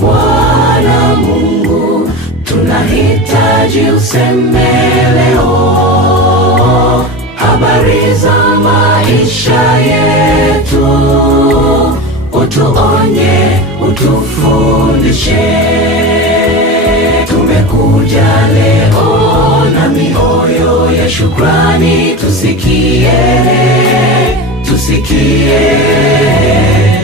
Bwana Mungu, tunahitaji useme leo habari za maisha yetu, utuonye, utufundishe. Tumekuja leo na mioyo ya shukrani, tusikie,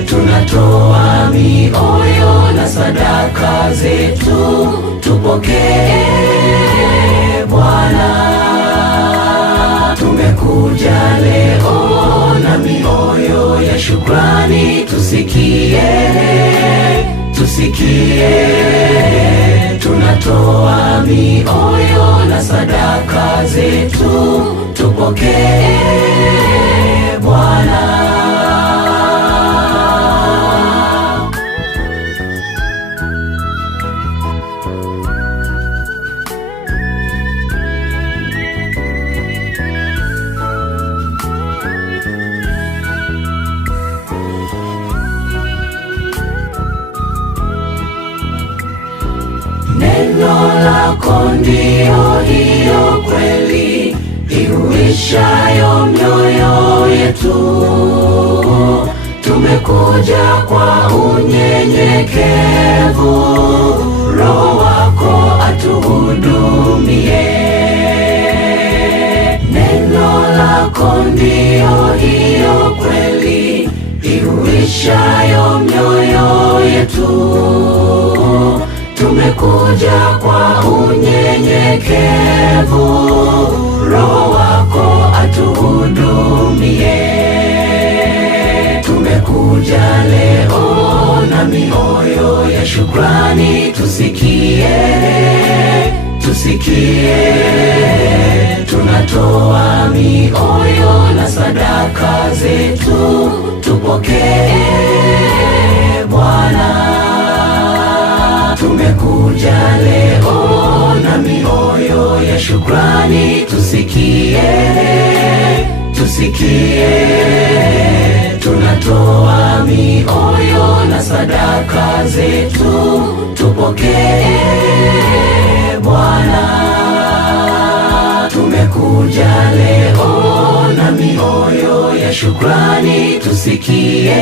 tunatoa mioyo na sadaka zetu, tupokee Bwana. Tumekuja leo na mioyo ya shukrani, tusikie, tunatoa mioyo na sadaka zetu, tupokee Bwana. Neno lako ndio hiyo kweli ihuishayo mioyo yetu. Tumekuja kwa unyenyekevu, Roho wako atuhudumie. Neno lako ndio hiyo kweli ihuishayo mioyo yetu. Tumekuja kwa unyenyekevu, Roho wako atuhudumie. Tumekuja leo na mioyo ya shukrani, tusikie, tunatoa mioyo na sadaka zetu, tupokee Bwana. Tumekuja leo na mioyo ya shukrani, tusikie, tunatoa mioyo na sadaka zetu, tupokee Bwana. Tumekuja leo na mioyo ya shukrani, tusikie,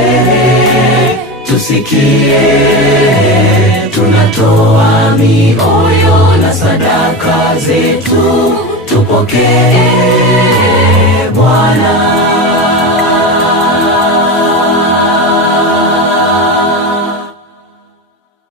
tunatoa mioyo na sadaka zetu, tupokee